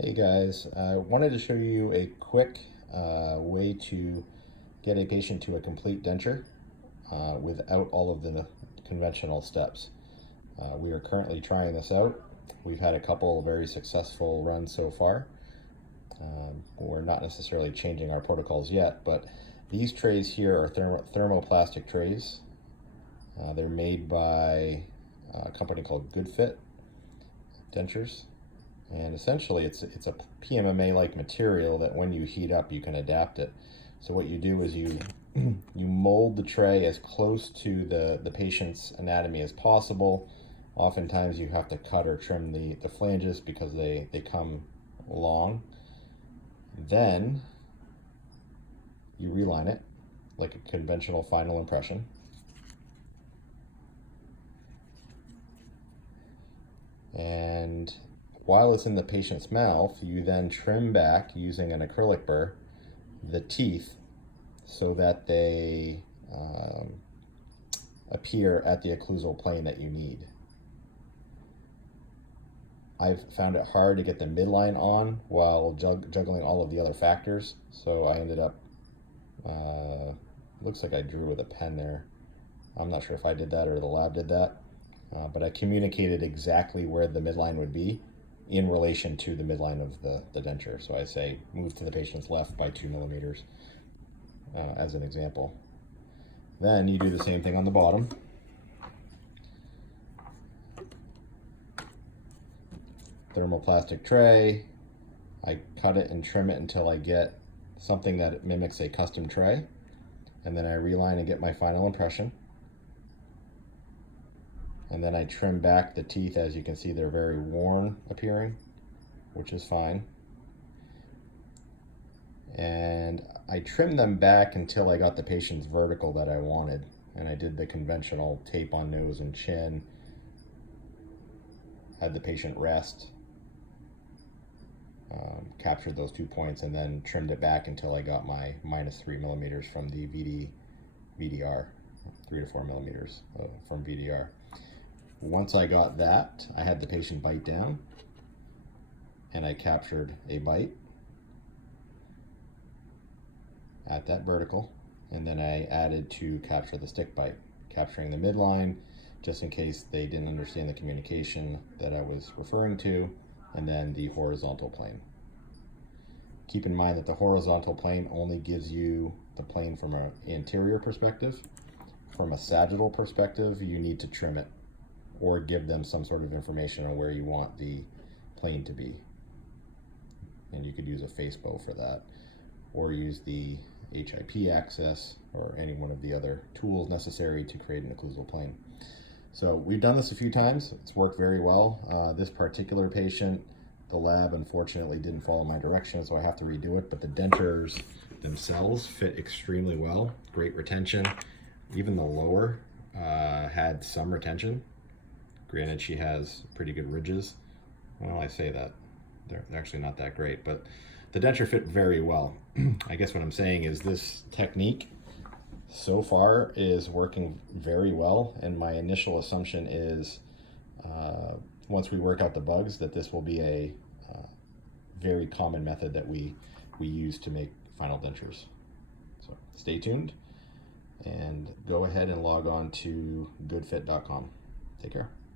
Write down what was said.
Hey guys, I wanted to show you a quick way to get a patient to a complete denture without all of the conventional steps. We are currently trying this out. We've had a couple very successful runs so far. We're not necessarily changing our protocols yet, but these trays here are thermoplastic trays. They're made by a company called Fit Dentures. And essentially it's a PMMA-like material that when you heat up, you can adapt it. So what you do is you mold the tray as close to the patient's anatomy as possible. Oftentimes you have to cut or trim the flanges because they come long. Then you reline it like a conventional final impression. And while it's in the patient's mouth, you then trim back using an acrylic burr the teeth so that they appear at the occlusal plane that you need. I've found it hard to get the midline on while juggling all of the other factors, so I ended up, looks like I drew with a pen there. I'm not sure if I did that or the lab did that, but I communicated exactly where the midline would be in relation to the midline of the denture. So I say move to the patient's left by 2 millimeters as an example. Then you do the same thing on the bottom. Thermoplastic tray. I cut it and trim it until I get something that mimics a custom tray. And then I reline and get my final impression. And then I trim back the teeth. As you can see, they're very worn appearing, which is fine. And I trimmed them back until I got the patient's vertical that I wanted. And I did the conventional tape on nose and chin, had the patient rest, captured those 2 points, and then trimmed it back until I got my -3 millimeters from the VDR, 3 to 4 millimeters from VDR. Once I got that, I had the patient bite down, and I captured a bite at that vertical, and then I added to capture the stick bite, capturing the midline just in case they didn't understand the communication that I was referring to, and then the horizontal plane. Keep in mind that the horizontal plane only gives you the plane from an anterior perspective. From a sagittal perspective, you need to trim it or give them some sort of information on where you want the plane to be. And you could use a face bow for that, or use the HIP axis or any one of the other tools necessary to create an occlusal plane. So we've done this a few times. It's worked very well. This particular patient, the lab unfortunately didn't follow my direction, so I have to redo it, but the dentures themselves fit extremely well. Great retention. Even the lower had some retention. Granted, she has pretty good ridges. Well, I say that. They're actually not that great, but the denture fit very well. I guess what I'm saying is this technique so far is working very well, and my initial assumption is once we work out the bugs, that this will be a very common method that we use to make final dentures. So stay tuned and go ahead and log on to goodfit.com. Take care.